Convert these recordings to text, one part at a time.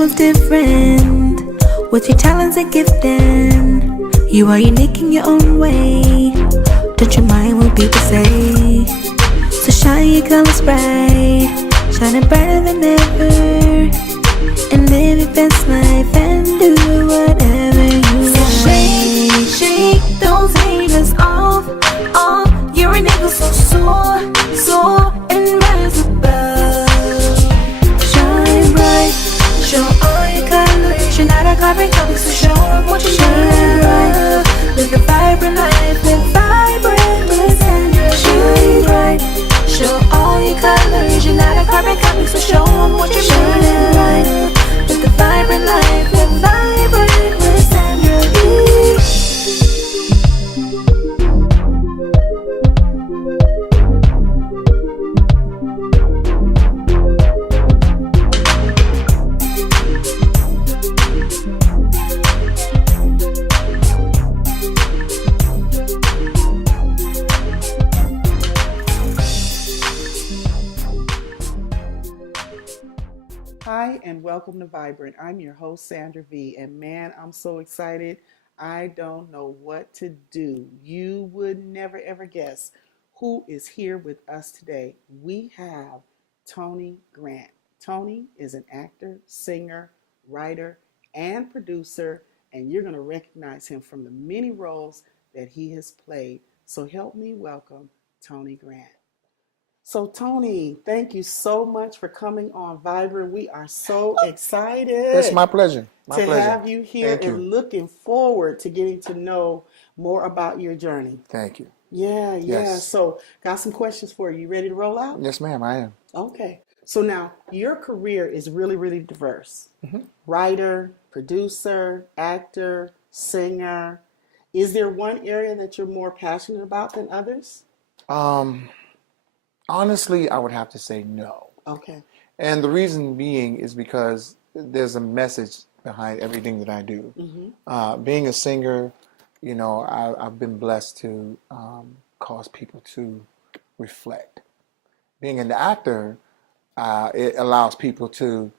everyone's different. What's your talents and gifting? You are unique in your own way. Don't you mind what people say? So shine your colors bright, shining brighter than ever, and live your best life and do whatever you want. Shake, shake those haters off, off. You're an eagle so soar, soar and rise above. Shine bright, show all your colors. You're not a carbon copy, so show them what you shine bright. Live the vibrant life, live vibrant with Sandra. Shine bright, show all your colors. You're not a carbon copy, so show them what you shine bright. Live the vibrant life, live vibrant with Sandra V. Hi, and welcome to Vibrant. I'm your host, Sandra V, and man, I'm so excited. I don't know what to do. You would never ever guess who is here with us today. We have Tony Grant. Tony is an actor, singer, writer, and producer, and you're going to recognize him from the many roles that he has played. So help me welcome Tony Grant. So Tony, thank you so much for coming on Vibrant. We are so excited. It's my pleasure. To have you here and looking forward to getting to know more about your journey. Thank you. Yeah. Yes. So got some questions for you. You ready to roll out? Yes, ma'am, I am. Okay. So now your career is really, really diverse. Mm-hmm. Writer, producer, actor, singer. Is there one area that you're more passionate about than others? Honestly, I would have to say no. Okay. And the reason being is because there's a message behind everything that I do. Mm-hmm. Being a singer, you know, I've been blessed to cause people to reflect. Being an actor, it allows people to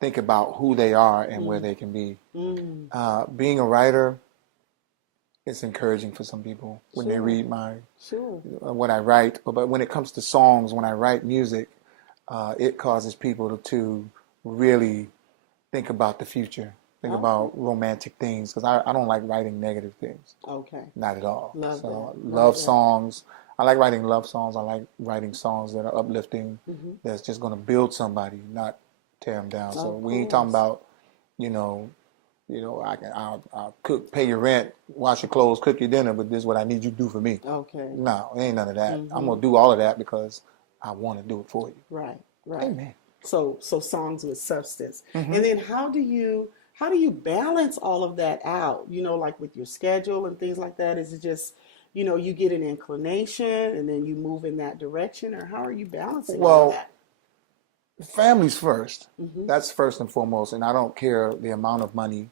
think about who they are and where they can be. Being a writer, it's encouraging for some people when they read what I write. But when it comes to songs, when I write music, it causes people to really think about the future, think about romantic things, because I don't like writing negative things. Okay. Not at all. Love songs. I like writing love songs. I like writing songs that are uplifting, that's just going to build somebody, not tear them down. So we ain't talking about, I'll cook, pay your rent, wash your clothes, cook your dinner, but this is what I need you to do for me. Okay. No, it ain't none of that. I'm gonna do all of that because I want to do it for you. Right. Amen. So songs with substance. And then how do you balance all of that out? Like with your schedule and things like that. Is it just, you get an inclination and then you move in that direction, or how are you balancing all of that? Family's first. That's first and foremost, and I don't care the amount of money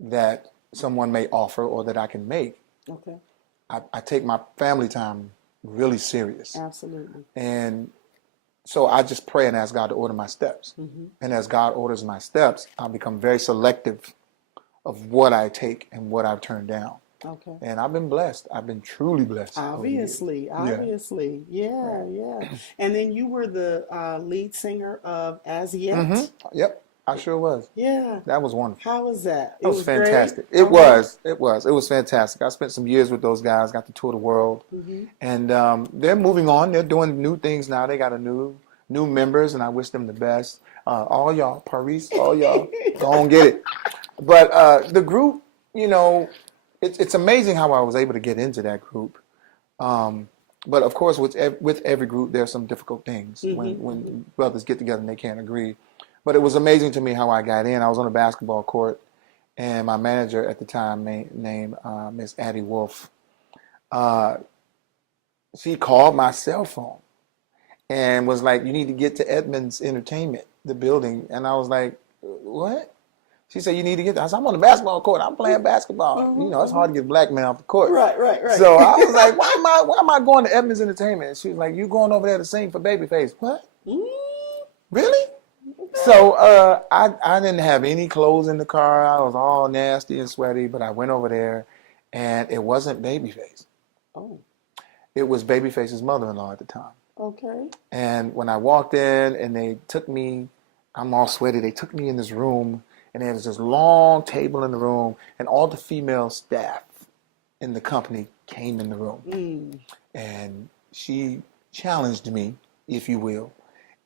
that someone may offer or that I can make. Okay. I take my family time really serious. Absolutely. And so I just pray and ask God to order my steps. And as God orders my steps, I become very selective of what I take and what I've turned down. Okay. And I've been blessed. I've been truly blessed. Obviously. Yeah. And then you were the lead singer of As Yet. Yep. I sure was. Yeah. That was wonderful. How was that? It was fantastic. It was fantastic. I spent some years with those guys, got to tour the world. And they're moving on. They're doing new things now. They got new members, and I wish them the best. All y'all, Paris, all y'all, go on get it. But the group, it's amazing how I was able to get into that group. But of course, with every group, there's some difficult things when brothers get together and they can't agree. But it was amazing to me how I got in. I was on a basketball court, and my manager at the time, named Miss Addie Wolf, she called my cell phone and was like, "You need to get to Edmonds Entertainment, the building." And I was like, "What?" She said, "You need to get there." I said, "I'm on the basketball court. I'm playing basketball. It's hard to get a black man off the court." Right. So I was like, why am I going to Edmonds Entertainment? And she was like, "You going over there to sing for Babyface." What? Really? So I didn't have any clothes in the car. I was all nasty and sweaty, but I went over there, and it wasn't Babyface. Oh, It was Babyface's mother-in-law at the time. okay. And when I walked in and they took me, I'm all sweaty, they took me in this room, and there was this long table in the room, and all the female staff in the company came in the room. Mm. And she challenged me, if you will,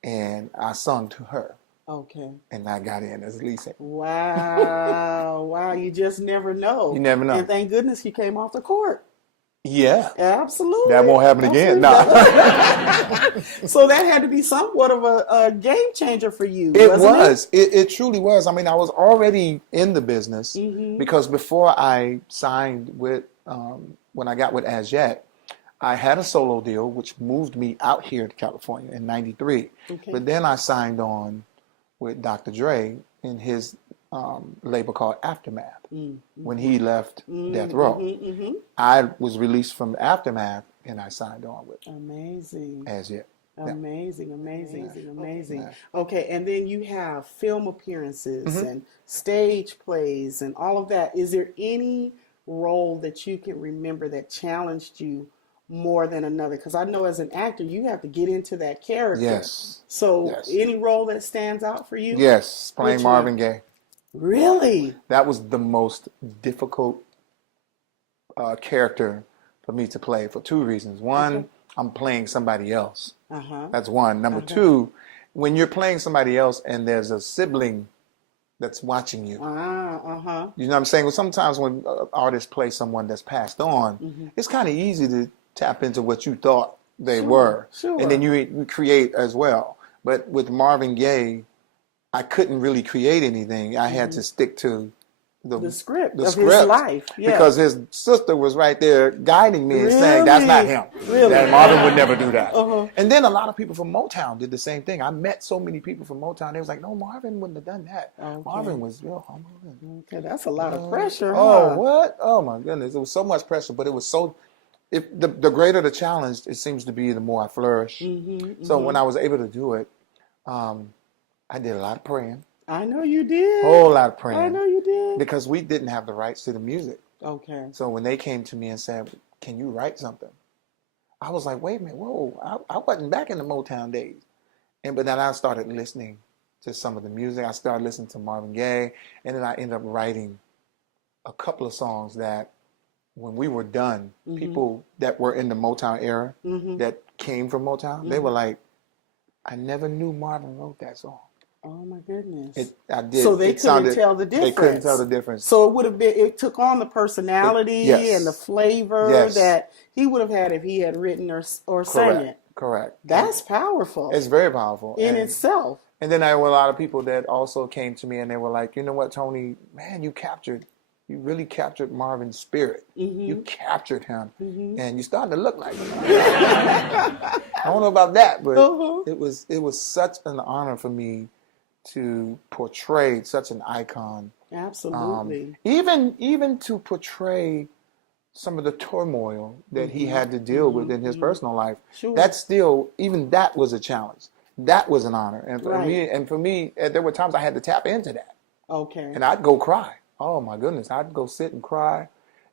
and I sung to her. Okay. And I got in as lead singer. Wow. Wow. You just never know. You never know. And thank goodness you came off the court. Yeah. Absolutely. That won't happen again. Absolutely. No. So that had to be somewhat of a game changer for you. It wasn't was. It truly was. I mean, I was already in the business Mm-hmm. because before I signed with, when I got with As Yet, I had a solo deal, which moved me out here to California in '93. Okay. But then I signed on with Dr. Dre in his label called Aftermath. Mm-hmm. When he left Death Row. Mm-hmm. I was released from Aftermath and I signed on with Amazing. As Yet. Amazing. Okay, and then you have film appearances Mm-hmm. and stage plays and all of that. Is there any role that you can remember that challenged you more than another? Because I know as an actor, you have to get into that character. Yes. So Yes. any role that stands out for you? Yes, playing Which Marvin one? Gaye. Really? That was the most difficult character for me to play for two reasons. One, Okay. I'm playing somebody else. Uh-huh. That's one. Number Okay. two, when you're playing somebody else and there's a sibling that's watching you. Uh-huh. You know what I'm saying? Well, sometimes when artists play someone that's passed on, Mm-hmm. it's kind of easy to tap into what you thought they Sure, were. sure. And then you create as well. But with Marvin Gaye, I couldn't really create anything. I had to stick to The script the of script his life. Yeah. because his sister was right there guiding me and saying, that's not him. Really? That Marvin would never do that. Uh-huh. And then a lot of people from Motown did the same thing. I met so many people from Motown. They was like, no, Marvin wouldn't have done that. Okay. Marvin was real humble. Okay, that's a lot of pressure. Oh, huh? what? Oh, my goodness. It was so much pressure, but it was so, the greater the challenge, it seems to be, the more I flourish. Mm-hmm, So when I was able to do it, I did a lot of praying, I know you did. whole lot of praying. I know you did. Because we didn't have the rights to the music. Okay. So when they came to me and said, can you write something? I was like, wait a minute, whoa, I wasn't back in the Motown days. But then I started listening to some of the music. I started listening to Marvin Gaye, and then I ended up writing a couple of songs that when we were done, people that were in the Motown era that came from Motown, they were like, I never knew Marvin wrote that song. Oh my goodness. I did. So they It couldn't sounded- tell the difference. They couldn't tell the difference. So it would have been. It took on the personality Yes. and the flavor Yes. that he would have had if he had written or sang Correct. it. Correct. That's powerful It's very powerful. in And- itself. And then there were a lot of people that also came to me and they were like, you know what, Tony, man, you really captured Marvin's spirit. You captured him. And you started to look like him. I don't know about that, but it was such an honor for me to portray such an icon. Absolutely. Even to portray some of the turmoil that he had to deal with in his personal life. Sure. That's still, even that was a challenge. That was an honor. And for me, there were times I had to tap into that. Okay. And I'd go cry. Oh my goodness. I'd go sit and cry.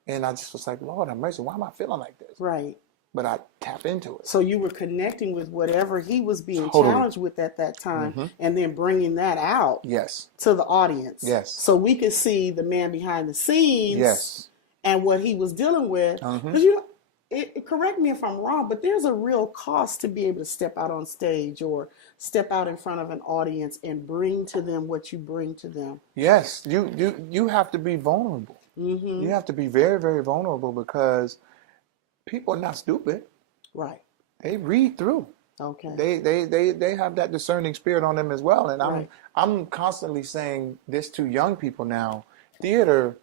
And I just was like, Lord have mercy, why am I feeling like this? Right. But I tap into it. So you were connecting with whatever he was being Totally. challenged with at that time, and then bringing that out Yes. to the audience. Yes. So we could see the man behind the scenes. Yes. And what he was dealing with. Because correct me if I'm wrong, but there's a real cost to be able to step out on stage or step out in front of an audience and bring to them what you bring to them. Yes. You have to be vulnerable. You have to be very, very vulnerable because people are not stupid. Right. They read through. Okay. They have that discerning spirit on them as well. And Right. I'm constantly saying this to young people now. Theater,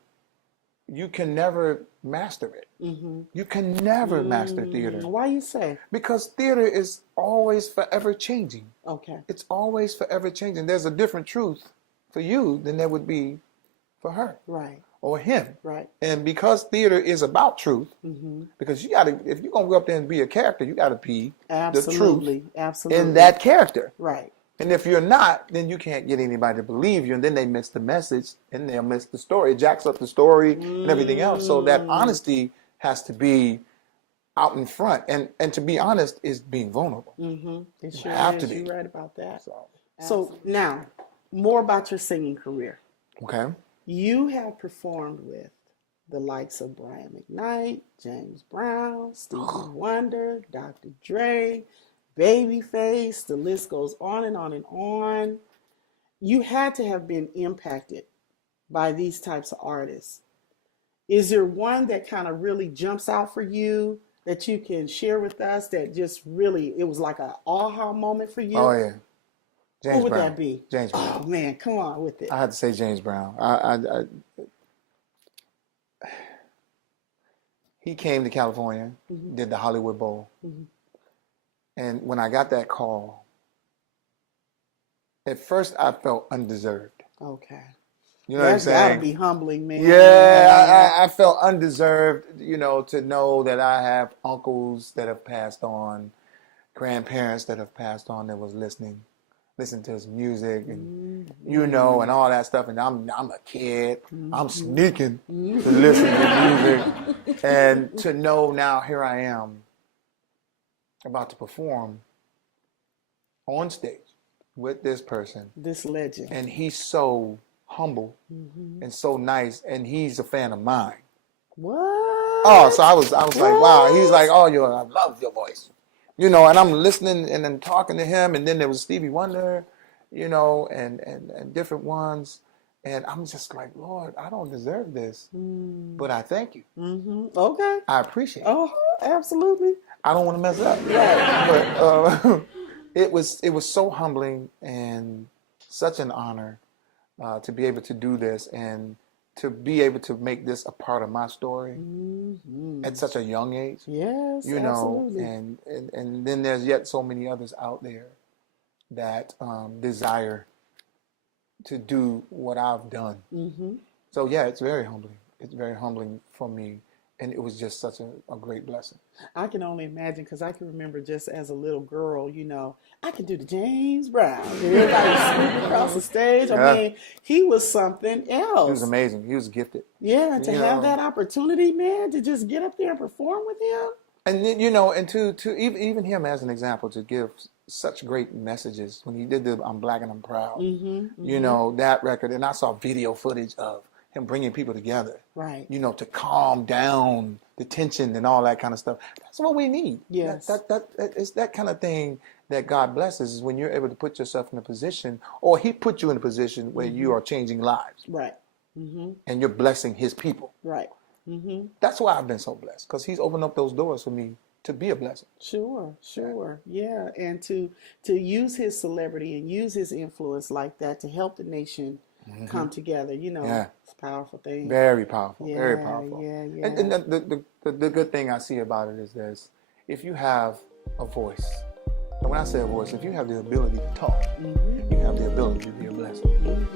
you can never master it. You can never master theater. Why you say? Because theater is always forever changing. Okay. It's always forever changing. There's a different truth for you than there would be for her Right. or him. Right. And because theater is about truth, because you gotta, if you're gonna go up there and be a character, you gotta be the truth Absolutely. Absolutely. in that character. Right. And if you're not, then you can't get anybody to believe you, and then they miss the message, and they'll miss the story. It jacks up the story and everything else. So that honesty has to be out in front, and to be honest is being vulnerable. It sure have is. to be. You're right about that. So, So now, more about your singing career. okay. You have performed with the likes of Brian McKnight, James Brown, Stevie Wonder, Dr. Dre, Babyface, the list goes on and on and on. You had to have been impacted by these types of artists. Is there one that kind of really jumps out for you that you can share with us that just really, it was like an aha moment for you? Oh yeah, James Who would Brown. that be? James Brown. Oh man, come on with it. I had to say James Brown. He came to California, did the Hollywood Bowl, and when I got that call, at first I felt undeserved. Okay. You know what I'm saying? That's gotta be humbling, man. Yeah, I felt undeserved, to know that I have uncles that have passed on, grandparents that have passed on that was listening to his music and and all that stuff. And I'm a kid. I'm sneaking to listen to music. And to know now here I am about to perform on stage with this person. This legend. And he's so humble and so nice, and he's a fan of mine. What? Oh, so I was like, wow. He's like, oh, I love your voice, and I'm listening and then talking to him, and then there was Stevie Wonder, and different ones, and I'm just like, Lord, I don't deserve this, but I thank you. Okay. I appreciate it. Oh, absolutely. I don't want to mess up. Right. But it was so humbling and such an honor. To be able to do this and to be able to make this a part of my story at such a young age. Yes, absolutely. absolutely. And then there's yet so many others out there that desire to do what I've done. So yeah, it's very humbling. It's very humbling for me. And it was just such a great blessing. I can only imagine, because I can remember just as a little girl, I could do the James Brown. Everybody was swooping across the stage. I mean, he was something else. He was amazing. He was gifted. Yeah, to have that opportunity, man, to just get up there and perform with him. And then, and to even him as an example, to give such great messages when he did the I'm Black and I'm Proud, that record. And I saw video footage of him bringing people together, right? To calm down the tension and all that kind of stuff. That's what we need. Yes, that it's that kind of thing that God blesses, is when you're able to put yourself in a position, or He put you in a position where you are changing lives, right? And you're blessing His people, right? That's why I've been so blessed, because He's opened up those doors for me to be a blessing. Sure, yeah, and to use His celebrity and use His influence like that to help the nation come together, it's a powerful thing. Very powerful, yeah, very powerful. Yeah. And the good thing I see about it is this: if you have a voice, and when I say a voice, if you have the ability to talk, you have the ability to be a blessing.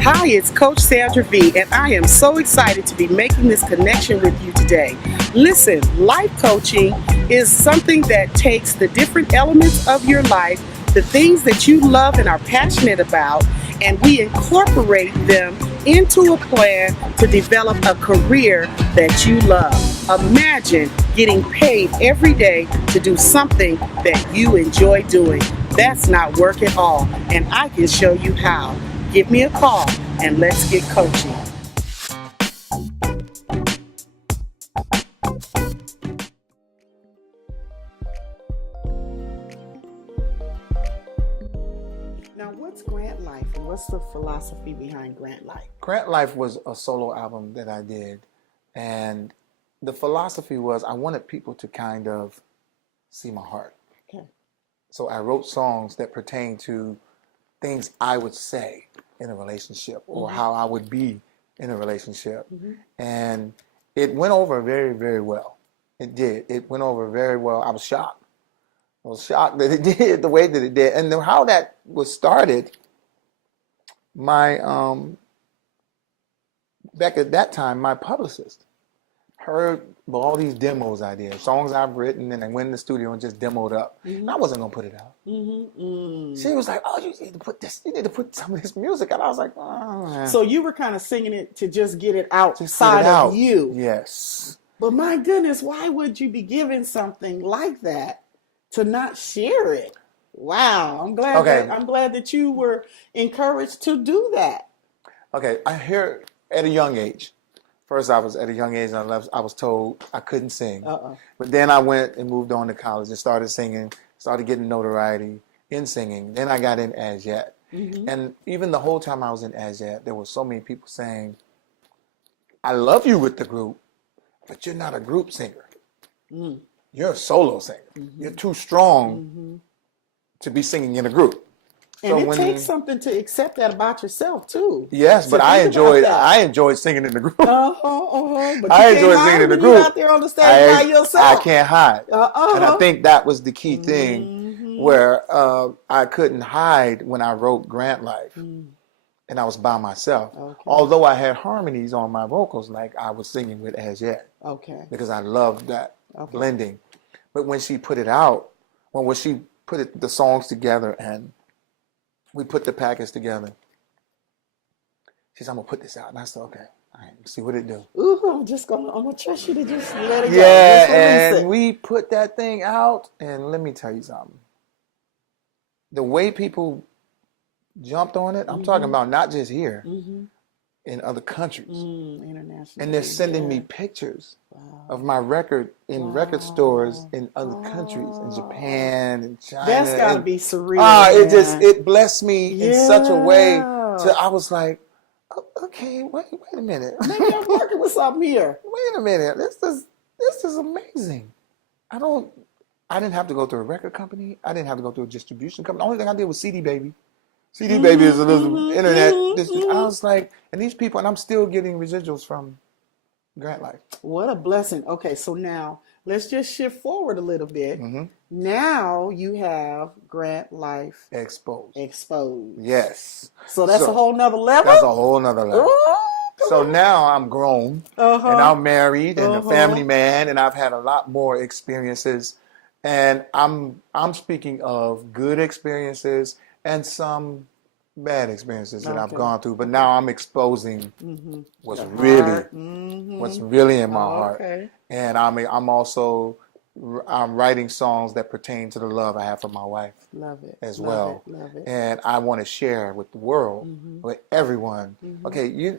Hi, it's Coach Sandra V, and I am so excited to be making this connection with you today. Listen, life coaching is something that takes the different elements of your life, the things that you love and are passionate about, and we incorporate them into a plan to develop a career that you love. Imagine getting paid every day to do something that you enjoy doing. That's not work at all, and I can show you how. Give me a call and let's get coaching. Now, what's Grant Life and what's the philosophy behind Grant Life? Grant Life was a solo album that I did, and the philosophy was I wanted people to kind of see my heart. Okay. So I wrote songs that pertain to things I would say in a relationship, or how I would be in a relationship. And it went over very, very well. It did. It went over very well. I was shocked. I was shocked that it did the way that it did. And how that was started, my back at that time, my publicist heard all these demos I did, songs I've written, and I went in the studio and just demoed up. And I wasn't gonna put it out. She was like, "Oh, you need to put this. You need to put some of this music." And I was like, "Oh." So you were kind of singing it to just get it Just outside get it out. of you. Yes. But my goodness, why would you be giving something like that to not share it? Wow, I'm glad. Okay. I'm glad that you were encouraged to do that. Okay, I hear at a young age. First, I was at a young age, and I was told I couldn't sing. But then I went and moved on to college and started singing, started getting notoriety in singing. Then I got in as yet. And even the whole time I was in as yet, there were so many people saying, "I love you with the group, but you're not a group singer. You're a solo singer. You're too strong to be singing in a group." And So it takes something to accept that about yourself too. Yes, but I enjoyed singing in the group. But I enjoyed singing in the group. You out there on the stage by yourself. I can't hide. And I think that was the key thing where I couldn't hide when I wrote Grant Life. And I was by myself. Although I had harmonies on my vocals like I was singing with As Yet. Because I loved that blending. But when she put it out, when she put the songs together and we put the package together, she said, "I'm gonna put this out." And I said, "Okay, all right, see what it do." Ooh, I'm gonna trust you to just let it go. Yeah, Just release it. and we put that thing out, and let me tell you something. The way people jumped on it, I'm talking about not just here, in other countries. International. And they're sending me pictures of my record in record stores in other countries, in Japan and China. That's gotta be surreal. It blessed me in such a way. I was like, okay, wait a minute. Maybe I'm working with something here. Wait a minute. This is amazing. I didn't have to go through a record company. I didn't have to go through a distribution company. The only thing I did was CD Baby. CD Baby is a little internet. I was like, and these people, and I'm still getting residuals from Grant Life. What a blessing. Okay, so now let's just shift forward a little bit. Now you have Grant Life Exposed. Yes. So that's a whole nother level? That's a whole nother level. Ooh. So now I'm grown, and I'm married, and a family man, and I've had a lot more experiences. And I'm speaking of good experiences and some bad experiences that I've gone through. But now I'm exposing what's really in my heart. And I'm also writing songs that pertain to the love I have for my wife. Love it. As well. Love it. And I want to share with the world, with everyone. Okay,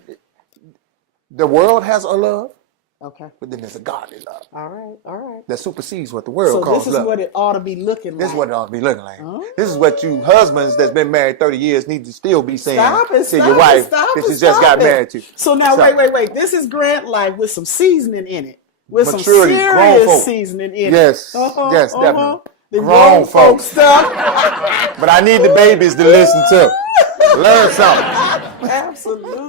the world has a love. But then there's a godly love. All right. That supersedes what the world calls love. So this is what it ought to be looking like. This is what it ought to be looking like. This is what you husbands that's been married 30 years need to still be saying to your wife that you just got married to. So now, wait. This is Grant Life with some seasoning in it. With Maturity, some serious seasoning in it. Yes, definitely. The grown folks stuff. But I need the babies to listen to. Learn something. Absolutely.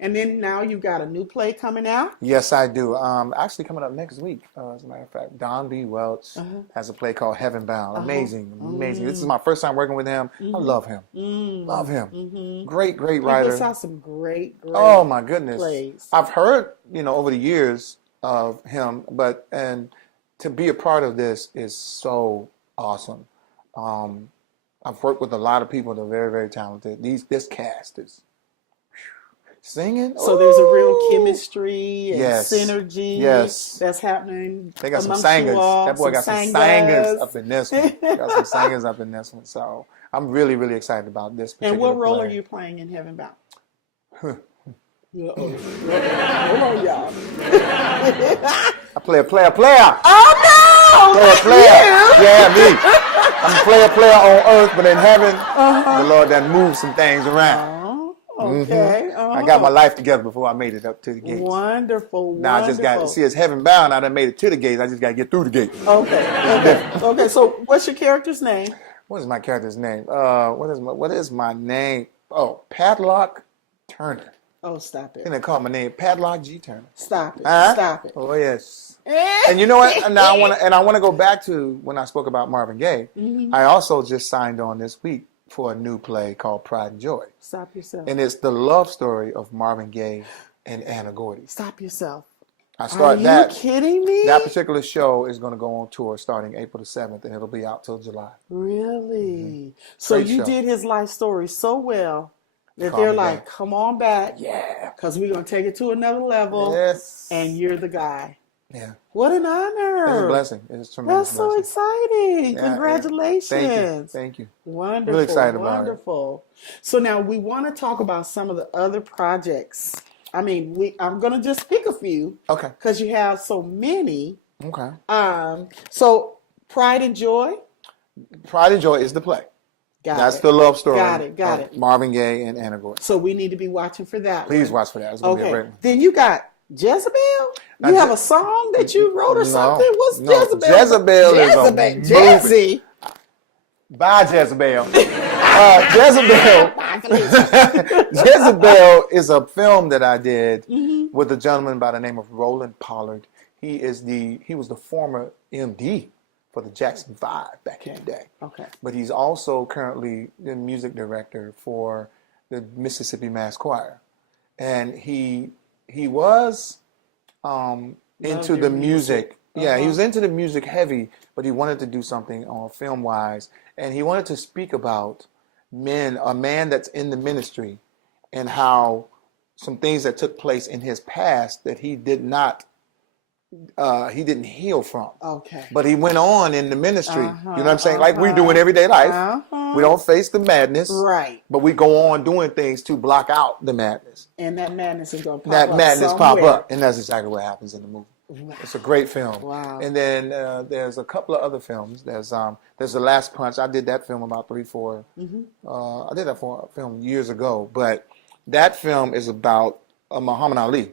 And then now you got a new play coming out? Yes, I do. Actually coming up next week, as a matter of fact. Don B. Welch has a play called Heaven Bound. Amazing. This is my first time working with him. I love him. Love him. Great writer. I saw some great oh my goodness plays. I've heard, over the years of him, and to be a part of this is so awesome. I've worked with a lot of people that are very, very talented. This cast is singing. So there's a real chemistry and synergy that's happening. They got some singers. That boy got some singers up in this one. Got some singers up in this one. So I'm really, really excited about this particular And what role play. are you playing in Heaven Bound? Hold on, y'all. I play a player. Oh no! Player. Yeah, me. I'm a player on earth, but in heaven, the Lord done moved some things around. Okay. I got my life together before I made it up to the gates. Wonderful. Now I just got to see it's heaven bound. I done made it to the gates. I just got to get through the gates. Okay. So what's your character's name? What is my character's name? What is my name? Oh, Padlock Turner. Oh, stop it. And they call my name Padlock G. Turner. Stop it. Stop it. Oh yes. And you know what? Now I want to go back to when I spoke about Marvin Gaye. I also just signed on this week for a new play called Pride and Joy. Stop yourself. And it's the love story of Marvin Gaye and Anna Gordy. Stop yourself. I Are start you kidding me? That particular show is going to go on tour starting April the 7th, and it'll be out till July. Really? So Great you show. did his life story so well that Call they're me like, back. come on back. Yeah. Because we're going to take it to another level. Yes. And you're the guy. Yeah. What an honor. It's a blessing. It's a tremendous That's so blessing. exciting. Yeah, Congratulations. Thank you. Wonderful. Really excited about it. Wonderful. So now we want to talk about some of the other projects. I mean, I'm going to just pick a few. Okay. Because you have so many. Okay. So Pride and Joy. Pride and Joy is the play. That's the love story. Got it. Marvin Gaye and Anna Gordon. So we need to be watching for that. Please watch for that. It's going to be a great one. Then you got Jezebel. You have a song that you wrote or something? What's Jezebel? Jezebel is a movie. Jezzy. Bye, Jezebel. Jezebel is a film that I did with a gentleman by the name of Roland Pollard. He was the former MD for the Jackson 5 back in the day. Okay. But he's also currently the music director for the Mississippi Mass Choir. And he was into the music. Yeah, he was into the music heavy, but he wanted to do something on film-wise. And he wanted to speak about a man that's in the ministry, and how some things that took place in his past that he didn't heal from. Okay. But he went on in the ministry. You know what I'm saying? Like we do in everyday life. We don't face the madness. Right. But we go on doing things to block out the madness. And that madness is going to pop up. And that's exactly what happens in the movie. Wow. It's a great film. Wow. And then there's a couple of other films. There's The Last Punch. I did that film about 3-4. I did that film years ago. But that film is about Muhammad Ali.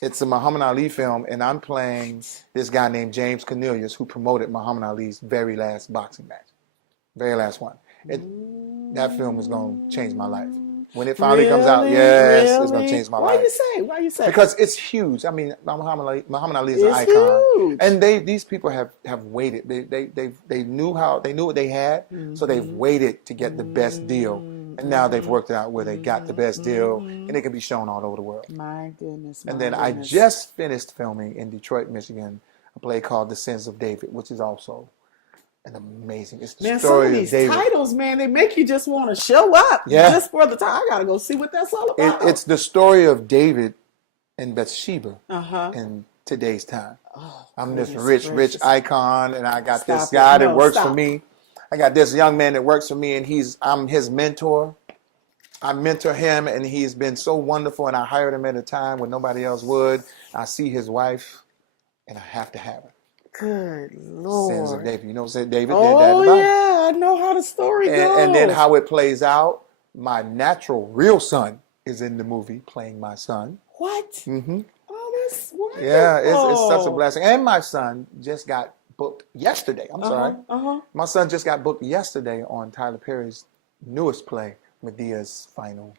It's a Muhammad Ali film, and I'm playing this guy named James Cornelius, who promoted Muhammad Ali's very last boxing match. Very last one. That film is going to change my life. When it finally comes out, it's going to change my life. Why you say? Because it's huge. I mean, Muhammad Ali is an icon. Huge. And these people have waited. They knew what they had, so they've waited to get the best deal. And now they've worked it out where they got the best deal, and it can be shown all over the world. My goodness. And then I just finished filming in Detroit, Michigan, a play called The Sins of David, which is also an amazing. It's the story some of these David. Titles, man, they make you just want to show up. Yeah. Just for the time. I got to go see what that's all about. It's the story of David and Bathsheba Uh-huh. in today's time. Oh, I'm this goodness rich gracious. icon, and I got Stop this guy it. that No, works stop. for me. I got this young man that works for me, and I'm his mentor. I mentor him, and he's been so wonderful, and I hired him at a time when nobody else would. I see his wife, and I have to have her. Good Lord. Sins of David. You know what David did that Oh, about? yeah. I know how the story goes. And then how it plays out. My natural, real son is in the movie playing my son. What? Mm-hmm. Oh, that's wonderful. Yeah, it's such a blessing. And my son just got booked yesterday. I'm sorry. My son just got booked yesterday on Tyler Perry's newest play, Medea's Final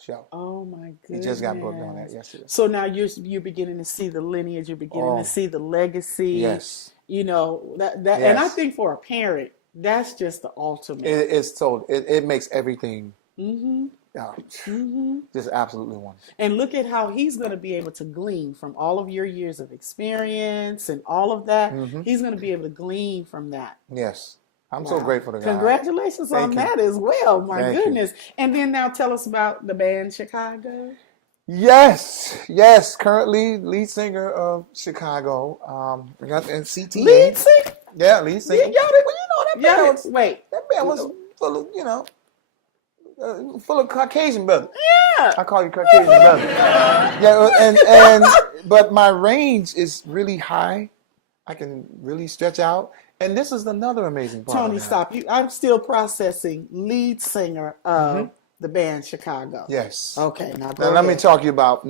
Show. Oh my goodness. He just got booked on that yesterday. So now you're beginning to see the lineage, you're beginning to see the legacy. Yes. You know, that Yes. And I think for a parent, that's just the ultimate. It makes everything Mm-hmm. just absolutely wonderful. And look at how he's going to be able to glean from all of your years of experience and all of that. He's going to be able to glean from that. Yes. I'm so grateful to God. Congratulations on you. that as well. My Thank goodness. And then now tell us about the band Chicago. Yes. Currently lead singer of Chicago. We got NCT. Lead singer? Yeah, lead singer. Well, you know that band was, That band was full of, full of Caucasian brothers. Yeah. I call you Caucasian brother. Yeah, but my range is really high. I can really stretch out. And this is another amazing part. Tony, stop. I'm still processing lead singer of the band Chicago. Yes. Okay, now go Let ahead.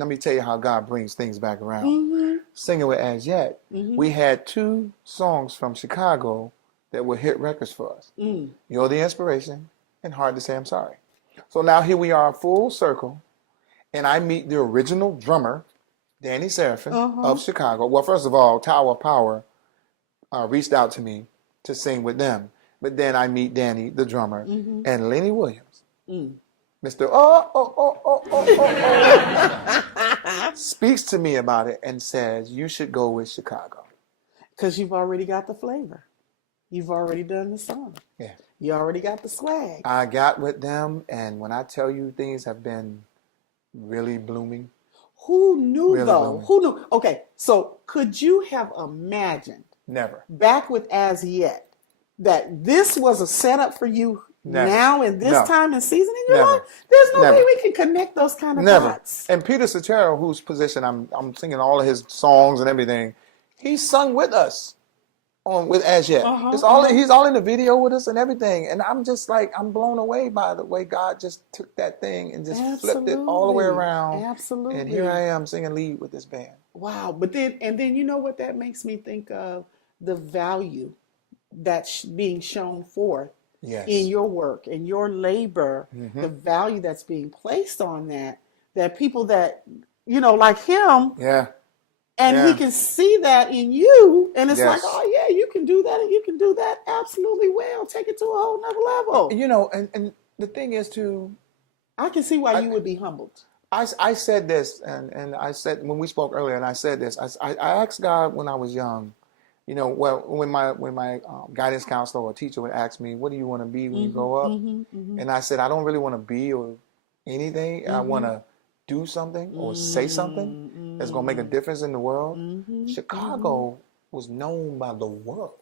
me tell you how God brings things back around. Singing with As Yet, we had 2 songs from Chicago that were hit records for us. You're the Inspiration and Hard to Say I'm Sorry. So now here we are full circle, and I meet the original drummer, Danny Seraphin of Chicago. Well, first of all, Tower of Power reached out to me to sing with them. But then I meet Danny, the drummer, and Lenny Williams. Mr. speaks to me about it and says, you should go with Chicago. Because you've already got the flavor. You've already done the song. Yeah. You already got the swag. I got with them, and when I tell you things have been really blooming. Who knew Really though? blooming. Who knew? Okay, so could you have imagined Never. back with As Yet that this was a setup for you Never. now in this No. time and season in your Never. life? There's no Never. way we can connect those kind of Never. dots. And Peter Cetera, whose position I'm singing all of his songs and everything, he sung with us on with As Yet. He's all in the video with us and everything. And I'm just like, I'm blown away by the way God just took that thing and just flipped it all the way around. Absolutely. And here I am singing lead with this band. Wow. But then you know what that makes me think of? The value that's being shown forth Yes. in your work, in your labor, the value that's being placed on that people that, like him, Yeah. and he can see that in you, and it's like, Yes. oh yeah, you can do that, and you can do that absolutely well. Take it to a whole nother level. And the thing is too, I can see why you would be humbled. I said this, and I said when we spoke earlier, and I said this. I asked God when I was young, when my guidance counselor or teacher would ask me, "What do you want to be when you grow up?" And I said, "I don't really want to be or anything. I want to do something or say something that's going to make a difference in the world." Chicago was known by the world.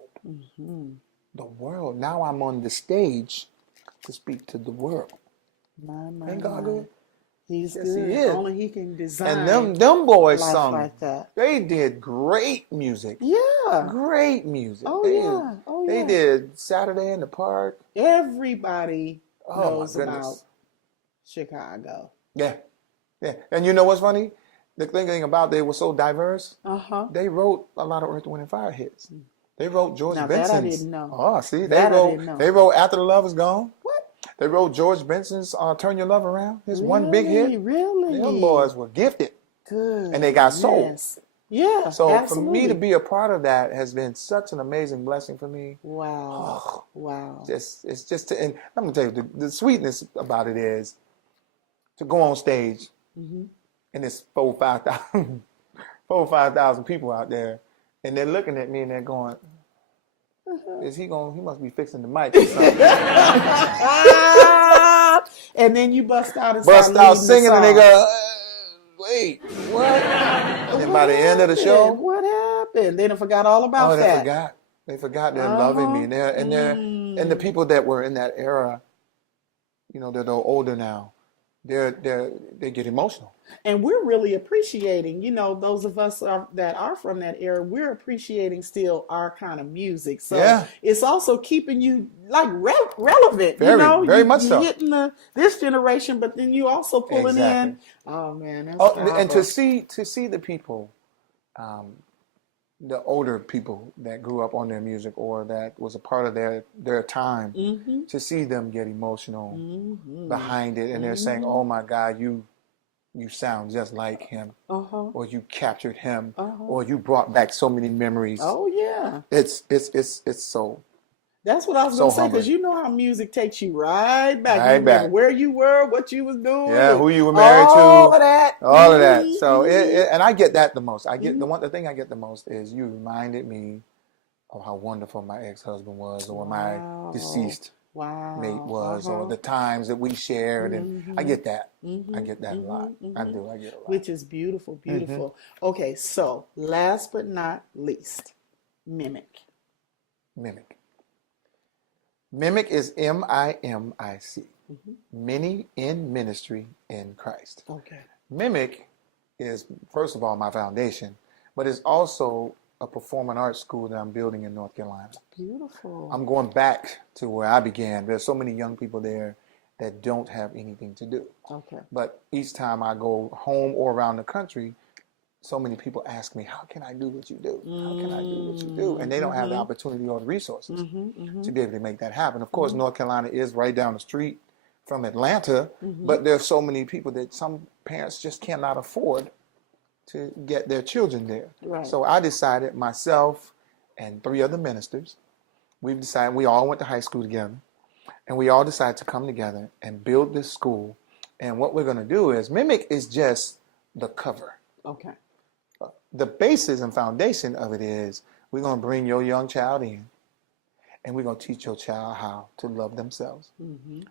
The world. Now I'm on the stage to speak to the world. Ain't God good? He's Yes, good. he is. Only he can design. And them boys life sung. like that. They did great music. Yeah. Great music. Oh They- yeah. Oh yeah. They did Saturday in the Park. Everybody Oh, my knows goodness. about Chicago. Yeah. Yeah. And you know what's funny? The thing about they were so diverse, they wrote a lot of Earth, Wind, and Fire hits. They wrote George Now, that I Benson's. didn't know. Oh, see, That I didn't know. they wrote After the Love Is Gone. What? They wrote George Benson's Turn Your Love Around. His one big hit. Really? Them boys were gifted. Good. And they got sold. Yes. Yeah. So absolutely. for me to be a part of that has been such an amazing blessing for me. Wow. Oh, Wow. it's just and I'm gonna tell you the sweetness about it is to go on stage and it's 4,000 or 5,000 people out there and they're looking at me and they're going, he must be fixing the mic or something. And then you bust out and Bust start out leading singing the and they song. go, wait, what? And then by the end of the show, What happened? They done forgot all about they that. forgot. They forgot they're loving me. And the people that were in that era, they're older now. They get emotional. And we're really appreciating, those of us that are from that era, we're appreciating still our kind of music. So Yeah. it's also keeping you like relevant. Very, very much so. You're hitting this generation, but then you also pulling in. Exactly. Oh man, that's And powerful. to see the people, the older people that grew up on their music or that was a part of their time, to see them get emotional behind it, and they're saying, "Oh my God, you sound just like him," or "You captured him," or "You brought back so many memories." Oh yeah. It's so. That's what I was So going to say, because humbling. you know how music takes you right back. Right You remember back. where you were, what you was doing. Yeah, who you were married to. All of that. All of that. So, and I get that the most. The thing I get the most is you reminded me of how wonderful my ex-husband was, or my deceased mate was, or the times that we shared, and I get that. I get that a lot. I do. I get a lot. Which is beautiful, beautiful. Okay, so last but not least, mimic. Mimic. Mimic is MIMIC. Many in ministry in Christ. Okay. Mimic is, first of all, my foundation, but it's also a performing arts school that I'm building in North Carolina. Beautiful. I'm going back to where I began. There's so many young people there that don't have anything to do. Okay. But each time I go home or around the country, so many people ask me, how can I do what you do? How can I do what you do? And they don't have the opportunity or the resources to be able to make that happen. Of course, North Carolina is right down the street from Atlanta, but there's so many people that some parents just cannot afford to get their children there. Right. So I decided, myself and 3 other ministers, we all went to high school together, and we all decided to come together and build this school And what we're going to do is mimic is just the cover. Okay. The basis and foundation of it is we're going to bring your young child in, and we're going to teach your child how to love themselves.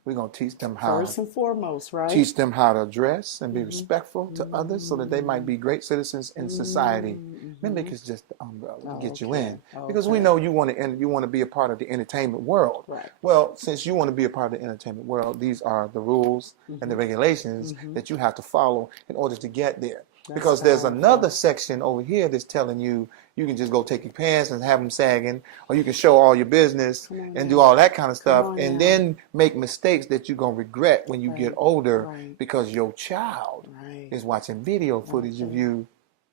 We're going to teach them how First and foremost, right? teach them how to dress and be respectful to others so that they might be great citizens in society. Mimic is just the umbrella to get you in. Because we know you want to be a part of the entertainment world. Right. Well, since you want to be a part of the entertainment world, these are the rules and the regulations that you have to follow in order to get there. Because there's another section over here that's telling you you can just go take your pants and have them sagging, or you can show all your business and do all that kind of stuff, and then make mistakes that you're going to regret when you get older because your child is watching video footage of you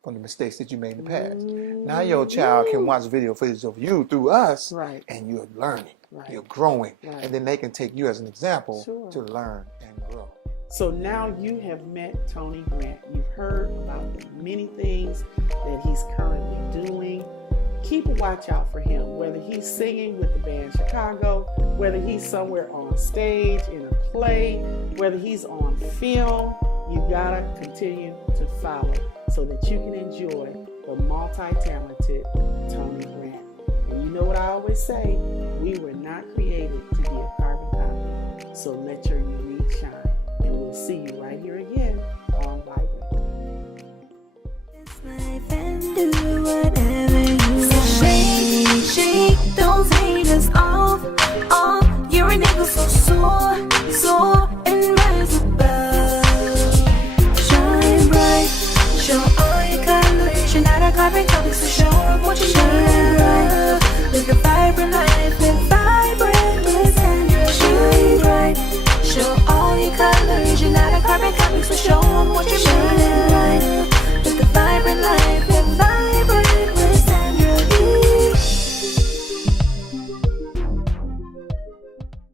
from the mistakes that you made in the past. Now your child can watch video footage of you through us, and you're learning, you're growing, and then they can take you as an example to learn and grow. So now you have met Tony Grant. You've heard about the many things that he's currently doing. Keep a watch out for him, whether he's singing with the band Chicago, whether he's somewhere on stage in a play, whether he's on film. You gotta continue to follow so that you can enjoy the multi-talented Tony Grant. And you know what I always say, we were not created to be a carbon copy. So let your unique shine. And we'll see you right here again on Vibrant. It's life and do whatever you want. Shake those haters off. You're a nigga so and rise above. Shine bright, show all your colors. You're not a carbon copy, so show 'em what you shine bright. Live the vibrant life.